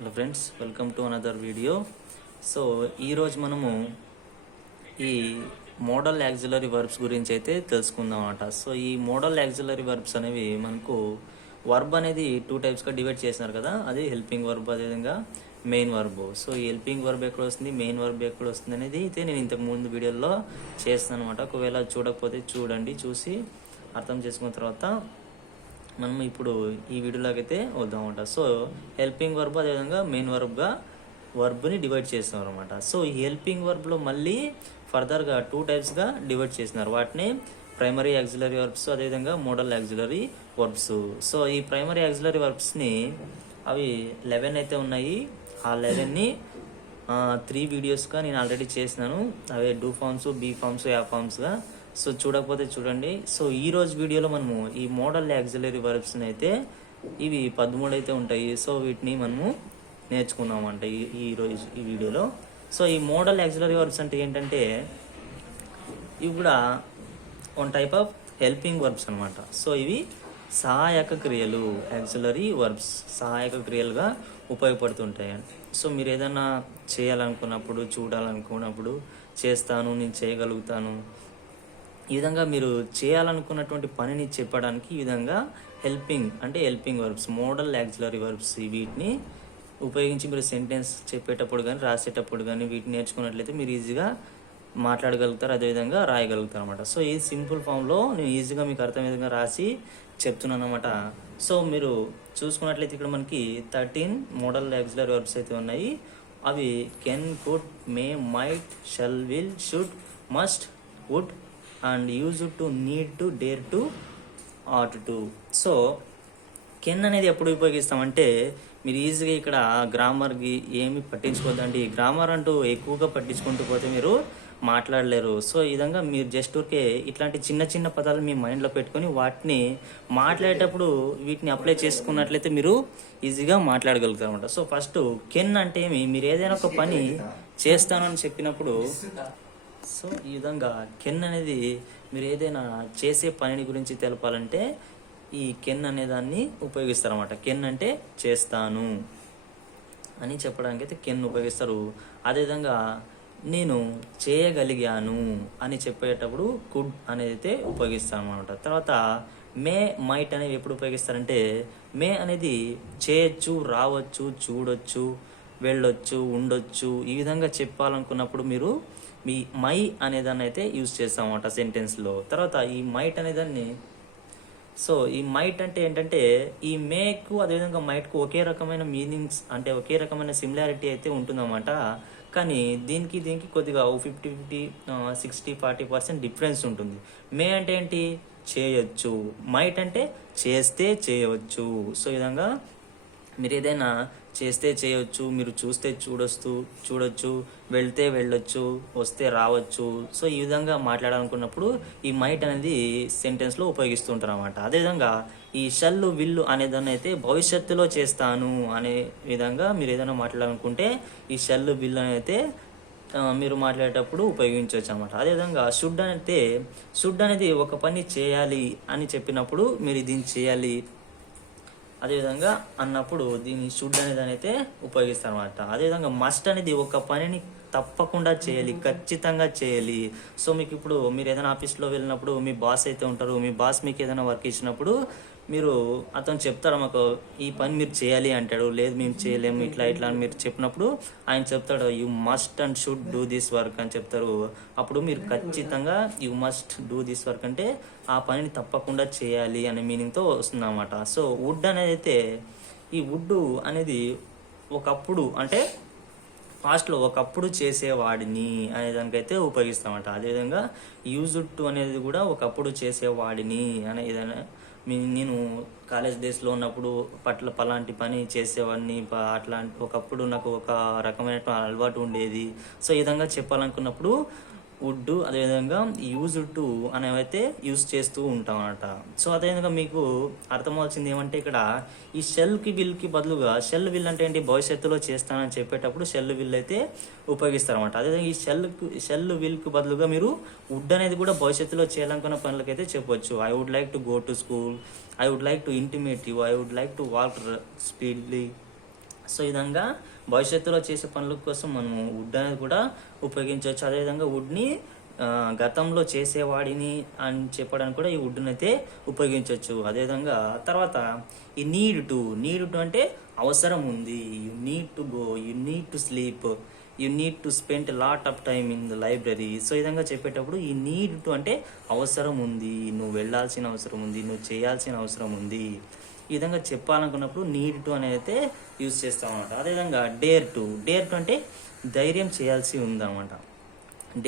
Hello friends, welcome to another video. So ఈరోజు మనము ఈ మోడల్ యాక్సిలరీ వర్బ్స్ గురించి అయితే తెలుసుకుందాం అన్నమాట. సో ఈ మోడల్ యాక్సిలరీ వర్బ్స్ అనేవి మనకు వర్బ్ అనేది 2 టైప్స్గా డివైడ్ చేసినారు కదా. అది హెల్పింగ్ వర్బ్, అదేవిధంగా మెయిన్ వర్బ్. సో ఈ హెల్పింగ్ వర్బ్ ఎక్కడ వస్తుంది, మెయిన్ వర్బ్ ఎక్కడ వస్తుంది అనేది అయితే నేను ఇంతకు ముందు వీడియోలో చేస్తాను అనమాట. ఒకవేళ చూడకపోతే చూడండి, చూసి అర్థం చేసుకున్న తర్వాత మనం ఇప్పుడు ఈ వీడియోలోకి అయితే వద్దాం అనమాట. సో హెల్పింగ్ వర్బ్ అదేవిధంగా మెయిన్ వర్బ్ని డివైడ్ చేస్తున్నారు అనమాట. సో ఈ హెల్పింగ్ వర్బ్లో మళ్ళీ ఫర్దర్గా 2 టైప్స్గా డివైడ్ చేసినారు. వాటిని ప్రైమరీ యాక్సిలరీ వర్బ్స్, అదేవిధంగా మోడల్ యాక్సిలరీ వర్బ్స్. సో ఈ ప్రైమరీ యాక్సిలరీ వర్బ్స్ని అవి 11 అయితే ఉన్నాయి. ఆ 11ని 3 వీడియోస్గా నేను ఆల్రెడీ చేసినాను. అవే డూ ఫార్మ్స్, బీ ఫార్మ్స్, యా ఫార్మ్స్గా. సో చూడకపోతే చూడండి. సో ఈ రోజు వీడియోలో మనము ఈ మోడల్ యాక్సిలరీ వర్బ్స్ని అయితే ఇవి 13 అయితే ఉంటాయి. సో వీటిని మనము నేర్చుకుందాం అంట ఈరోజు ఈ వీడియోలో. సో ఈ మోడల్ యాక్సిలరీ వర్బ్స్ అంటే ఏంటంటే ఇవి కూడా 1 టైప్ ఆఫ్ హెల్పింగ్ వర్బ్స్ అనమాట. సో ఇవి సహాయక క్రియలు, యాక్సిలరీ వర్బ్స్ సహాయక క్రియలుగా ఉపయోగపడుతుంటాయి. సో మీరు ఏదైనా చేయాలనుకున్నప్పుడు, చూడాలనుకున్నప్పుడు చేస్తాను, నేను చేయగలుగుతాను, ఈ విధంగా మీరు చేయాలనుకున్నటువంటి పనిని చెప్పడానికి ఈ విధంగా helping verbs, modal auxiliary verbs, వీటిని ఉపయోగించి మీరు సెంటెన్స్ చెప్పేటప్పుడు కానీ రాసేటప్పుడు కానీ వీటిని నేర్చుకున్నట్లయితే మీరు ఈజీగా మాట్లాడగలుగుతారు, అదేవిధంగా రాయగలుగుతారు అనమాట. సో ఈ సింపుల్ ఫామ్లో నేను ఈజీగా మీకు అర్థమయ్యే విధంగా రాసి చెప్తున్నాను అనమాట. సో మీరు చూసుకున్నట్లయితే ఇక్కడ మనకి 13 మోడల్ యాక్సిలరీ వర్బ్స్ అయితే ఉన్నాయి. అవి can, could, may, might, shall, will, should, must, wood and use to, need to, dare to, ought to. So can అనేది ఎప్పుడు ఉపయోగిస్తామంటే మీరు ఈజీగా ఇక్కడ గ్రామర్కి ఏమి పట్టించుకోవద్దండి. గ్రామర్ అంటూ ఎక్కువగా పట్టించుకుంటూ పోతే మీరు మాట్లాడలేరు. సో ఈ విధంగా మీరు జస్ట్ ఊరికే ఇట్లాంటి చిన్న చిన్న పదాలు మీ మైండ్లో పెట్టుకొని వాటిని మాట్లాడేటప్పుడు వీటిని అప్లై చేసుకున్నట్లయితే మీరు ఈజీగా మాట్లాడగలుగుతారు అనమాట. సో ఫస్ట్ కెన్ అంటే ఏమి, మీరు ఏదైనా ఒక పని చేస్తానని చెప్పినప్పుడు సో ఈ విధంగా కెన్ అనేది మీరు ఏదైనా చేసే పనిని గురించి తెలపాలంటే ఈ కెన్ అనే దాన్ని ఉపయోగిస్తారు. కెన్ అంటే చేస్తాను అని చెప్పడానికి అయితే కెన్ ఉపయోగిస్తారు. అదేవిధంగా నేను చేయగలిగాను అని చెప్పేటప్పుడు కుడ్ అనేది అయితే ఉపయోగిస్తాను అనమాట. తర్వాత మే, మైట్ అనేవి ఎప్పుడు ఉపయోగిస్తారంటే మే అనేది చేయొచ్చు, రావచ్చు, చూడొచ్చు, వెళ్ళొచ్చు, ఉండొచ్చు, ఈ విధంగా చెప్పాలనుకున్నప్పుడు మీరు మీ మై అనేదాన్ని అయితే యూజ్ చేస్తామన్నమాట సెంటెన్స్లో. తర్వాత ఈ మైట్ అనేదాన్ని, సో ఈ మైట్ అంటే ఏంటంటే ఈ మేకు అదేవిధంగా మైట్కు ఒకే రకమైన మీనింగ్స్, అంటే ఒకే రకమైన సిమిలారిటీ అయితే ఉంటుందన్నమాట. కానీ దీనికి కొద్దిగా 50-50, 60-40% డిఫరెన్స్ ఉంటుంది. మే అంటే ఏంటి, చేయొచ్చు. మైట్ అంటే చేస్తే చేయవచ్చు. సో ఈ విధంగా మీరు ఏదైనా చేస్తే చేయొచ్చు, మీరు చూస్తే చూడొచ్చు, వెళ్తే వెళ్ళొచ్చు, వస్తే రావచ్చు. సో ఈ విధంగా మాట్లాడాలనుకున్నప్పుడు ఈ మైట్ అనేది సెంటెన్స్లో ఉపయోగిస్తూ ఉంటారు అనమాట. అదేవిధంగా ఈ షల్లు, విల్లు అనేదాన్ని అయితే భవిష్యత్తులో చేస్తాను అనే విధంగా మీరు ఏదైనా మాట్లాడాలనుకుంటే ఈ షల్లు, విల్లు అయితే మీరు మాట్లాడేటప్పుడు ఉపయోగించవచ్చు అనమాట. అదేవిధంగా షుడ్ అనేది ఒక పని చేయాలి అని చెప్పినప్పుడు మీరు దీన్ని చేయాలి అదేవిధంగా అన్నప్పుడు దీన్ని షుడ్ అనేదాన్ని అయితే ఉపయోగిస్తారు అనమాట. అదేవిధంగా మస్ట్ అనేది ఒక పనిని తప్పకుండా చేయాలి, ఖచ్చితంగా చేయాలి. సో మీకు ఇప్పుడు మీరు ఏదైనా ఆఫీస్లో వెళ్ళినప్పుడు మీ బాస్ అయితే ఉంటారు, మీ బాస్ మీకు ఏదైనా వర్క్ ఇచ్చినప్పుడు మీరు అతను చెప్తాడు, మాకు ఈ పని మీరు చేయాలి అంటాడు. లేదు మేము చేయలేము, ఇట్లా అని మీరు చెప్పినప్పుడు ఆయన చెప్తాడు you must and should do this work అని చెప్తారు. అప్పుడు మీరు ఖచ్చితంగా you must do this work అంటే ఆ పనిని తప్పకుండా చేయాలి అనే మీనింగ్తో వస్తుంది అన్నమాట. సో వుడ్ అనేది అయితే ఈ వుడ్ అనేది ఒకప్పుడు, అంటే పాస్ట్లో ఒకప్పుడు చేసేవాడిని అనే దానికైతే ఉపయోగిస్తామట. అదేవిధంగా యూజ్డ్ టు అనేది కూడా ఒకప్పుడు చేసేవాడిని అనే ఏదైనా నేను కాలేజ్ డేస్లో ఉన్నప్పుడు పలాంటి పని చేసేవాడిని, అట్లాంటి ఒకప్పుడు నాకు ఒక రకమైన అలవాటు ఉండేది. సో ఈ విధంగా చెప్పాలనుకున్నప్పుడు వుడ్ అదేవిధంగా యూజ్ టు అనేవైతే యూజ్ చేస్తూ ఉంటాం అన్నమాట. సో అదేవిధంగా మీకు అర్థమవుతుంది ఏమంటే ఇక్కడ ఈ షెల్కి విల్కి బదులుగా షెల్ విల్ అంటే ఏంటి, భవిష్యత్తులో చేస్తానని చెప్పేటప్పుడు షెల్ విల్ అయితే ఉపయోగిస్తారన్నమాట. అదేవిధంగా ఈ షెల్ విల్కి బదులుగా మీరు వుడ్ అనేది కూడా భవిష్యత్తులో చేయాలనుకున్న పనులకైతే చెప్పవచ్చు. I would like to go to school, I would like to intimate you, I would like to walk speedly, so ఈ విధంగా భవిష్యత్తులో చేసే పనుల కోసం మనము వుడ్ అనేది కూడా ఉపయోగించవచ్చు. అదేవిధంగా వుడ్ని గతంలో చేసేవాడిని అని చెప్పడానికి కూడా ఈ వుడ్ని అయితే ఉపయోగించవచ్చు. అదేవిధంగా తర్వాత ఈ నీడ్ టు అంటే అవసరం ఉంది. You need to go, you need to sleep, you need to spend lot of time in the library. So ఈ విధంగా చెప్పేటప్పుడు ఈ నీడ్ టు అంటే అవసరం ఉంది, నువ్వు వెళ్ళాల్సిన అవసరం ఉంది, నువ్వు చేయాల్సిన అవసరం ఉంది. ఈ విధంగా చెప్పాలనుకున్నప్పుడు నీడ్ టు అనేది అయితే యూజ్ చేస్తాం అన్నమాట. అదేవిధంగా డేర్ టు అంటే ధైర్యం చేయాల్సి ఉందన్నమాట.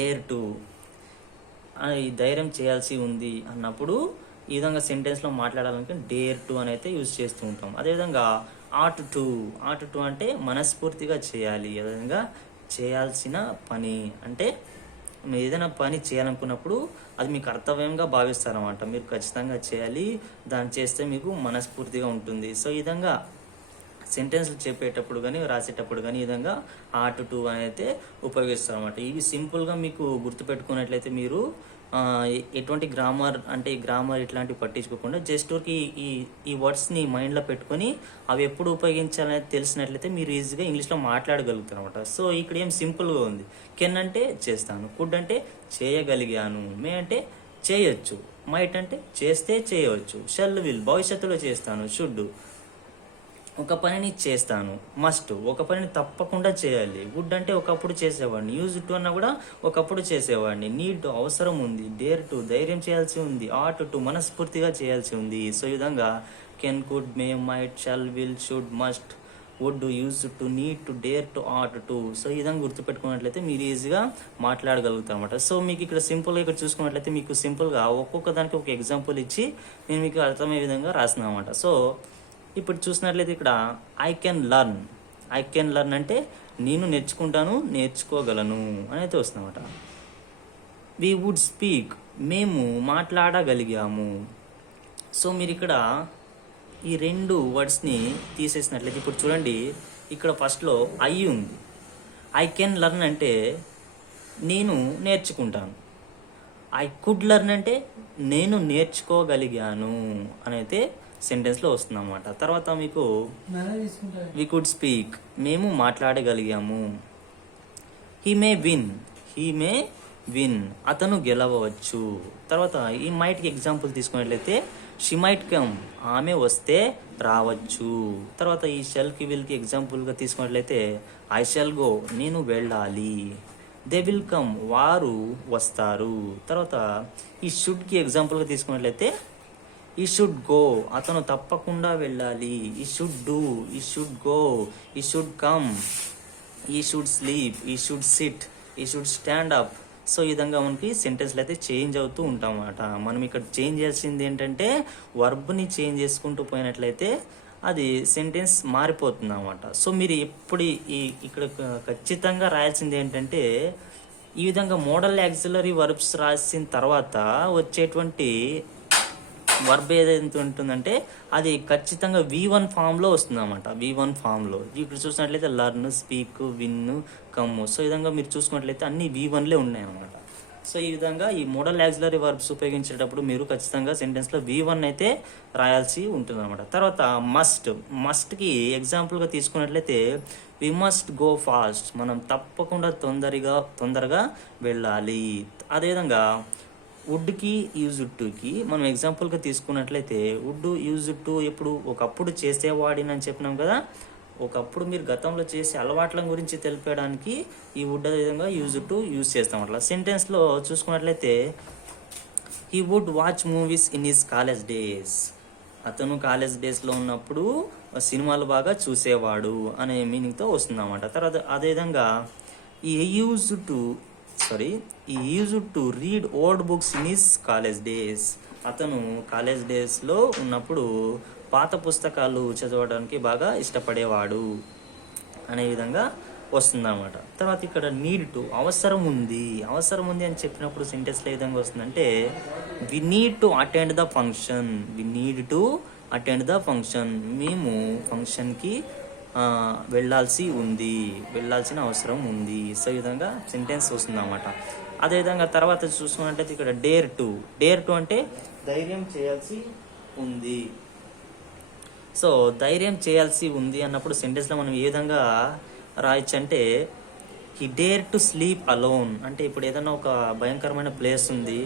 డేర్ టు ఈ ధైర్యం చేయాల్సి ఉంది అన్నప్పుడు ఈ విధంగా సెంటెన్స్లో మాట్లాడాలంటే డేర్ టు అని అయితే యూజ్ చేస్తూ ఉంటాం. అదేవిధంగా ఆట్ టు అంటే మనస్ఫూర్తిగా చేయాలి. అదేవిధంగా చేయాల్సిన పని అంటే మీరు ఏదైనా పని చేయాలనుకున్నప్పుడు అది మీకు కర్తవ్యంగా భావిస్తారన్నమాట. మీరు ఖచ్చితంగా చేయాలి, దాన్ని చేస్తే మీకు మనస్ఫూర్తిగా ఉంటుంది. సో ఈ విధంగా సెంటెన్స్లు చెప్పేటప్పుడు కానీ రాసేటప్పుడు కానీ ఈ విధంగా ఆట్ టు అని అయితే ఉపయోగిస్తారు అనమాట. ఇవి సింపుల్గా మీకు గుర్తుపెట్టుకున్నట్లయితే మీరు ఎటువంటి గ్రామర్ అంటే ఈ గ్రామర్ ఇట్లాంటివి పట్టించుకోకుండా జస్ట్ ఊరికి ఈ వర్డ్స్ని మైండ్లో పెట్టుకొని అవి ఎప్పుడు ఉపయోగించాలనేది తెలిసినట్లయితే మీరు ఈజీగా ఇంగ్లీష్లో మాట్లాడగలుగుతారు అనమాట. సో ఇక్కడ ఏం సింపుల్గా ఉంది. కెన్ అంటే చేస్తాను, కుడ్ అంటే చేయగలిగాను, మే అంటే చేయొచ్చు, మైట్ అంటే చేస్తే చేయవచ్చు, షల్ విల్ భవిష్యత్తులో చేస్తాను, షుడ్ ఒక పనిని చేస్తాను, మస్ట్ ఒక పనిని తప్పకుండా చేయాలి, వుడ్ అంటే ఒకప్పుడు చేసేవాడిని, యూజ్ టు అన్నా కూడా ఒకప్పుడు చేసేవాడిని, నీడ్ టు అవసరం ఉంది, డేర్ టు ధైర్యం చేయాల్సి ఉంది, ఆట్ టు మనస్ఫూర్తిగా చేయాల్సి ఉంది. సో ఈ విధంగా can, could, may, might, shall, will, should, must, would, use to, need to, dare to, ought to. So ఈ విధంగా గుర్తుపెట్టుకున్నట్లయితే మీరు ఈజీగా మాట్లాడగలుగుతారు అనమాట. సో మీకు ఇక్కడ సింపుల్గా ఇక్కడ చూసుకున్నట్లయితే మీకు సింపుల్గా ఒక్కొక్క దానికి ఒక ఎగ్జాంపుల్ ఇచ్చి నేను మీకు అర్థమయ్యే విధంగా రాసిన అనమాట. సో ఇప్పుడు చూసినట్లయితే ఇక్కడ ఐ కెన్ లర్న్ అంటే నేను నేర్చుకుంటాను, నేర్చుకోగలను అని అయితే వస్తుందన్నమాట. వి వుడ్ స్పీక్ మేము మాట్లాడగలిగాము. సో మీరు ఇక్కడ ఈ రెండు వర్డ్స్ని తీసేసినట్లయితే ఇప్పుడు చూడండి, ఇక్కడ ఫస్ట్లో ఐ ఉంది. ఐ కెన్ లర్న్ అంటే నేను నేర్చుకుంటాను, ఐ కుడ్ లర్న్ అంటే నేను నేర్చుకోగలిగాను అని అయితే సెంటెన్స్లో వస్తుంది అన్నమాట. తర్వాత మీకు వి కుడ్ స్పీక్ మేము మాట్లాడగలిగాము. హీ మే విన్ అతను గెలవచ్చు. తర్వాత ఈ మైట్కి ఎగ్జాంపుల్ తీసుకున్నట్లయితే షీ మైట్ కమ్ ఆమె వస్తే రావచ్చు. తర్వాత ఈ షెల్కి విల్కి ఎగ్జాంపుల్గా తీసుకున్నట్లయితే ఐ షెల్ గో నేను వెళ్ళాలి, దే విల్ కమ్ వారు వస్తారు. తర్వాత ఈ షుడ్కి ఎగ్జాంపుల్గా తీసుకున్నట్లయితే ఈ షుడ్ గో అతను తప్పకుండా వెళ్ళాలి, ఈ షుడ్ డూ ఈ షుడ్ గో, ఈ షుడ్ కమ్, ఈ షుడ్ స్లీప్, ఈ షుడ్ సిట్, ఈ షుడ్ స్టాండ్ అప్. సో ఈ విధంగా మనకి సెంటెన్స్లు అయితే చేంజ్ అవుతూ ఉంటాం అన్నమాట. మనం ఇక్కడ చేంజ్ చేయాల్సింది ఏంటంటే వర్బ్ని చేంజ్ చేసుకుంటూ పోయినట్లయితే అది సెంటెన్స్ మారిపోతుంది అన్నమాట. సో మీరు ఎప్పుడు ఇక్కడ ఖచ్చితంగా రాయాల్సింది ఏంటంటే ఈ విధంగా మోడల్ యాక్సిలరీ వర్బ్స్ రాసిన తర్వాత వచ్చేటువంటి వర్బ్ ఏదైతే ఉంటుందంటే అది ఖచ్చితంగా V1 ఫామ్లో వస్తుంది అన్నమాట. V1 ఫామ్లో ఇక్కడ చూసినట్లయితే learn, speak, win, come. So ఈ విధంగా మీరు చూసుకున్నట్లయితే అన్ని V1లే ఉన్నాయి అన్నమాట. సో ఈ విధంగా ఈ మోడల్ యాక్సిలరీ వర్బ్స్ ఉపయోగించేటప్పుడు మీరు ఖచ్చితంగా సెంటెన్స్లో V1 అయితే రాయాల్సి ఉంటుంది అనమాట. తర్వాత మస్ట్కి ఎగ్జాంపుల్గా తీసుకున్నట్లయితే వి మస్ట్ గో ఫాస్ట్ మనం తప్పకుండా తొందరగా వెళ్ళాలి. అదేవిధంగా వుడ్కి యూజ్డ్ టుకి మనం ఎగ్జాంపుల్గా తీసుకున్నట్లయితే వుడ్ యూజ్డ్ టు ఎప్పుడు ఒకప్పుడు చేసేవాడిని అని చెప్పినాం కదా, ఒకప్పుడు మీరు గతంలో చేసే అలవాట్ల గురించి తెలిపేయడానికి ఈ వుడ్ అదే విధంగా యూజ్డ్ టు యూజ్ చేస్తాం. అట్లా సెంటెన్స్లో చూసుకున్నట్లయితే he would watch movies in his college days అతను కాలేజ్ డేస్లో ఉన్నప్పుడు సినిమాలు బాగా చూసేవాడు అనే మీనింగ్తో వస్తుంది అన్నమాట. తర్వాత అదేవిధంగా ఈ used to read old books in his college days అతను కాలేజ్ డేస్లో ఉన్నప్పుడు పాత పుస్తకాలు చదవడానికి బాగా ఇష్టపడేవాడు అనే విధంగా వస్తుందన్నమాట. తర్వాత ఇక్కడ నీడ్ టు అవసరం ఉంది అని చెప్పినప్పుడు సెంటెన్స్లో ఏ విధంగా వస్తుందంటే we need to attend the function మేము ఫంక్షన్కి వెళ్ళాల్సిన అవసరం ఉంది. సో ఈ విధంగా సెంటెన్స్ వస్తుంది అన్నమాట. అదేవిధంగా తర్వాత చూసుకున్నట్లయితే ఇక్కడ డేర్ టు అంటే ధైర్యం చేయాల్సి ఉంది. సో ధైర్యం చేయాల్సి ఉంది అన్నప్పుడు సెంటెన్స్లో మనం ఏ విధంగా రాయొచ్చు అంటే he dare to sleep alone. అంటే ఇప్పుడు ఏదైనా ఒక భయంకరమైన ప్లేస్ ఉంది,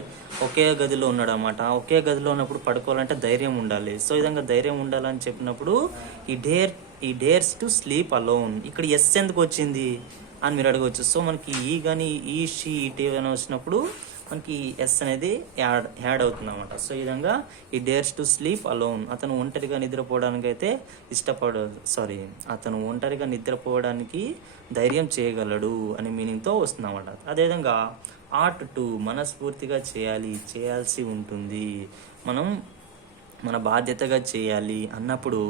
ఒకే గదిలో ఉన్నాడు అనమాట. ఒకే గదిలో ఉన్నప్పుడు పడుకోవాలంటే ధైర్యం ఉండాలి. సో ఈ విధంగా ధైర్యం ఉండాలని చెప్పినప్పుడు ఈ డేర్స్ టు స్లీప్ అలోన్. ఇక్కడ ఎస్ ఎందుకు వచ్చింది అని మీరు అడగవచ్చు. సో మనకి ఈ కానీ ఈ షీ ఇట్ ఏమైనా వచ్చినప్పుడు మనకి ఎస్ అనేది యాడ్ అవుతుంది అనమాట. సో ఈ విధంగా ఈ డేర్స్ టు స్లీప్ అలోన్. అతను ఒంటరిగా నిద్రపోవడానికి అయితే అతను ఒంటరిగా నిద్రపోవడానికి ధైర్యం చేయగలడు అనే మీనింగ్తో వస్తుంది అనమాట. అదేవిధంగా ఆర్ట్ టు మనస్ఫూర్తిగా చేయాల్సి ఉంటుంది, మనం మన బాధ్యతగా చేయాలి అన్నప్పుడు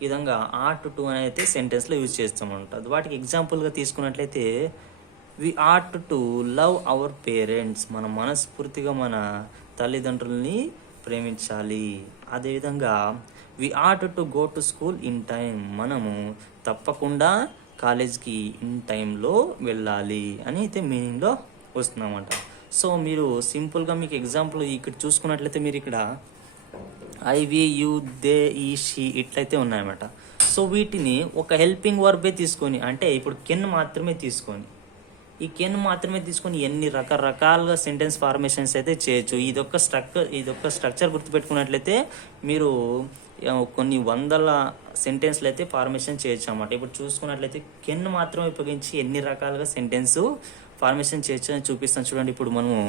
ఈ విధంగా ఆర్ట్ టు అని అయితే సెంటెన్స్లో యూజ్ చేస్తామంట. వాటికి ఎగ్జాంపుల్గా తీసుకున్నట్లయితే we ought to love our parents. మనం మనస్ఫూర్తిగా మన తల్లిదండ్రుల్ని ప్రేమించాలి. అదేవిధంగా we ought to go to school in time. మనము తప్పకుండా కాలేజ్కి ఇన్ టైంలో వెళ్ళాలి అని అయితే మీనింగ్లో వస్తుందన్నమాట. సో మీరు సింపుల్గా మీకు ఎగ్జాంపుల్ ఇక్కడ చూసుకున్నట్లయితే మీరు ఇక్కడ ఐ వి యూ దే ఈ షీ ఇట్లయితే ఉన్నాయన్నమాట. సో వీటిని ఒక హెల్పింగ్ వర్బే తీసుకొని, అంటే ఇప్పుడు కెన్ మాత్రమే తీసుకొని, ఈ కెన్ మాత్రమే తీసుకొని ఎన్ని రకరకాలుగా సెంటెన్స్ ఫార్మేషన్స్ అయితే చేయొచ్చు. ఇదొక స్ట్రక్చర్ గుర్తుపెట్టుకున్నట్లయితే మీరు కొన్ని వందల సెంటెన్స్లు అయితే ఫార్మేషన్ చేయొచ్చు అన్నమాట. ఇప్పుడు చూసుకున్నట్లయితే కెన్ మాత్రమే ఉపయోగించి ఎన్ని రకాలుగా సెంటెన్స్ ఫార్మేషన్ చేయొచ్చు అని చూపిస్తాను చూడండి. ఇప్పుడు మనము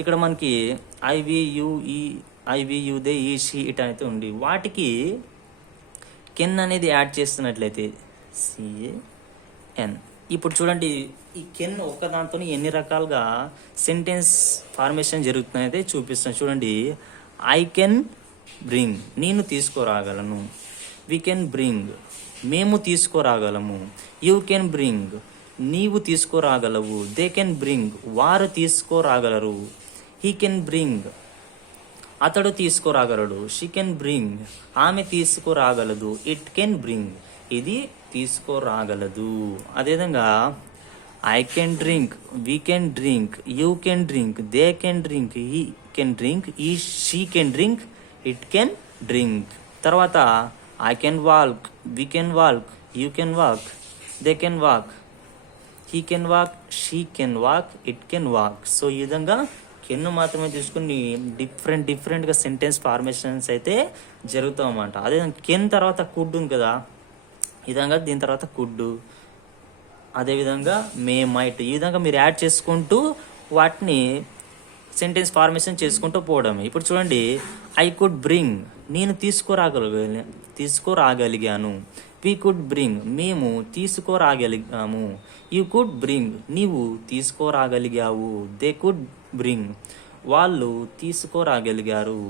ఇక్కడ మనకి ఐ వి యూ దే ఈ షీ ఇట్ అయితే ఉంది. వాటికి కెన్ అనేది యాడ్ చేస్తున్నట్లయితే సిఏఎన్. ఇప్పుడు చూడండి ఈ కెన్ ఒక్క దాంతో ఎన్ని రకాలుగా సెంటెన్స్ ఫార్మేషన్ జరుగుతుందైతే చూపిస్తాను చూడండి. ఐ కెన్ బ్రింగ్, నేను తీసుకురాగలను. వి కెన్ బ్రింగ్, మేము తీసుకురాగలము. యూ కెన్ బ్రింగ్, నీవు తీసుకురాగలవు. దే కెన్ బ్రింగ్, వారు తీసుకురాగలరు. హీ కెన్ బ్రింగ్, అతడు తీసుకురాగలడు. షీ కెన్ బ్రింగ్, ఆమె తీసుకురాగలదు. ఇట్ కెన్ బ్రింగ్, ఇది తీసుకురాగలదు. అదేవిధంగా I can drink, we can drink, you can drink, they can drink, he can drink, she can drink, it can drink. తర్వాత I can walk, we can walk, you can walk, they can walk, he can walk, she can walk, it can walk. So ఈ విధంగా can మాత్రమే తీసుకుని డిఫరెంట్గా sentence formations అయితే జరుగుతాయి అన్నమాట. అదేవిధంగా కెన్ తర్వాత కుడ్ ఉంది కదా, ఈ విధంగా దీని తర్వాత కుడ్, అదేవిధంగా మే మైట్, ఈ విధంగా మీరు యాడ్ చేసుకుంటూ వాటిని సెంటెన్స్ ఫార్మేషన్ చేసుకుంటూ పోవడం. ఇప్పుడు చూడండి ఐ కుడ్ బ్రింగ్, నేను తీసుకురాగలిగాను. వి కుడ్ బ్రింగ్, మేము తీసుకురాగలిగాము. యూ కుడ్ బ్రింగ్, నీవు తీసుకురాగలిగావు. దే కుడ్ బ్రింగ్, వాళ్ళు తీసుకురాగలిగారు.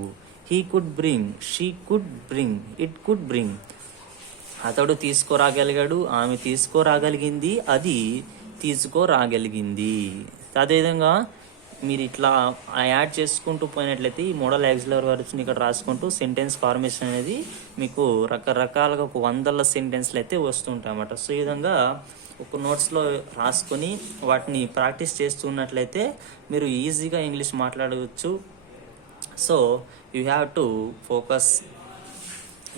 He could bring, she could bring, it could bring, అతడు తీసుకురాగలిగాడు, ఆమె తీసుకురాగలిగింది, అది తీసుకురాగలిగింది. అదేవిధంగా మీరు ఇట్లా యాడ్ చేసుకుంటూ పోయినట్లయితే ఈ మోడల్ యాక్సిలరీ వర్బ్స్ని ఇక్కడ రాసుకుంటూ సెంటెన్స్ ఫార్మేషన్ అనేది మీకు రకరకాలుగా ఒక వందల సెంటెన్స్లు అయితే వస్తుంటాయి అన్నమాట. సో ఈ విధంగా ఒక నోట్స్లో రాసుకొని వాటిని ప్రాక్టీస్ చేస్తున్నట్లయితే మీరు ఈజీగా ఇంగ్లీష్ మాట్లాడవచ్చు. So you have to focus,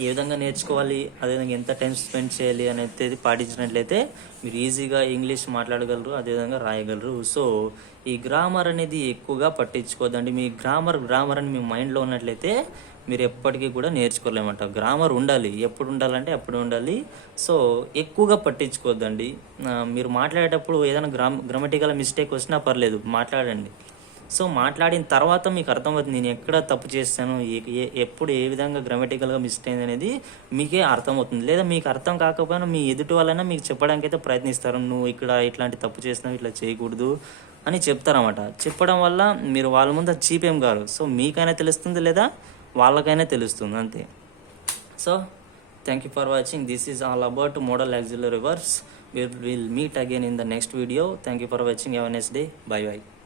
ఏ విధంగా నేర్చుకోవాలి, అదేవిధంగా ఎంత టైం స్పెండ్ చేయాలి అనేది పాటించినట్లయితే మీరు ఈజీగా ఇంగ్లీష్ మాట్లాడగలరు, అదేవిధంగా రాయగలరు. సో ఈ గ్రామర్ అనేది ఎక్కువగా పట్టించుకోవద్దండి. మీ గ్రామర్ అని మీ మైండ్లో ఉన్నట్లయితే మీరు ఎప్పటికీ కూడా నేర్చుకోలేమంట. గ్రామర్ ఉండాలి, ఎప్పుడు ఉండాలంటే అప్పుడు ఉండాలి. సో ఎక్కువగా పట్టించుకోవద్దండి. మీరు మాట్లాడేటప్పుడు ఏదైనా గ్రామటికల్ మిస్టేక్ వచ్చినా పర్లేదు, మాట్లాడండి. సో మాట్లాడిన తర్వాత మీకు అర్థమవుతుంది నేను ఎక్కడ తప్పు చేస్తాను, ఎప్పుడు ఏ విధంగా గ్రామటికల్గా మిస్టేక్ అయింది అనేది మీకే అర్థమవుతుంది. లేదా మీకు అర్థం కాకపోయినా మీ ఎదుటి వాళ్ళైనా మీకు చెప్పడానికి అయితే ప్రయత్నిస్తారు. నువ్వు ఇక్కడ ఇట్లాంటి తప్పు చేస్తున్నావు, ఇట్లా చేయకూడదు అని చెప్తారన్నమాట. చెప్పడం వల్ల మీరు వాళ్ళ ముందు చీపేం కాదు. సో మీకైనా తెలుస్తుంది, లేదా వాళ్ళకైనా తెలుస్తుంది, అంతే. So thank you for watching. This is all about modal auxiliary verbs. We will meet again in the next video. Thank you for watching. Have a nice day. Bye bye.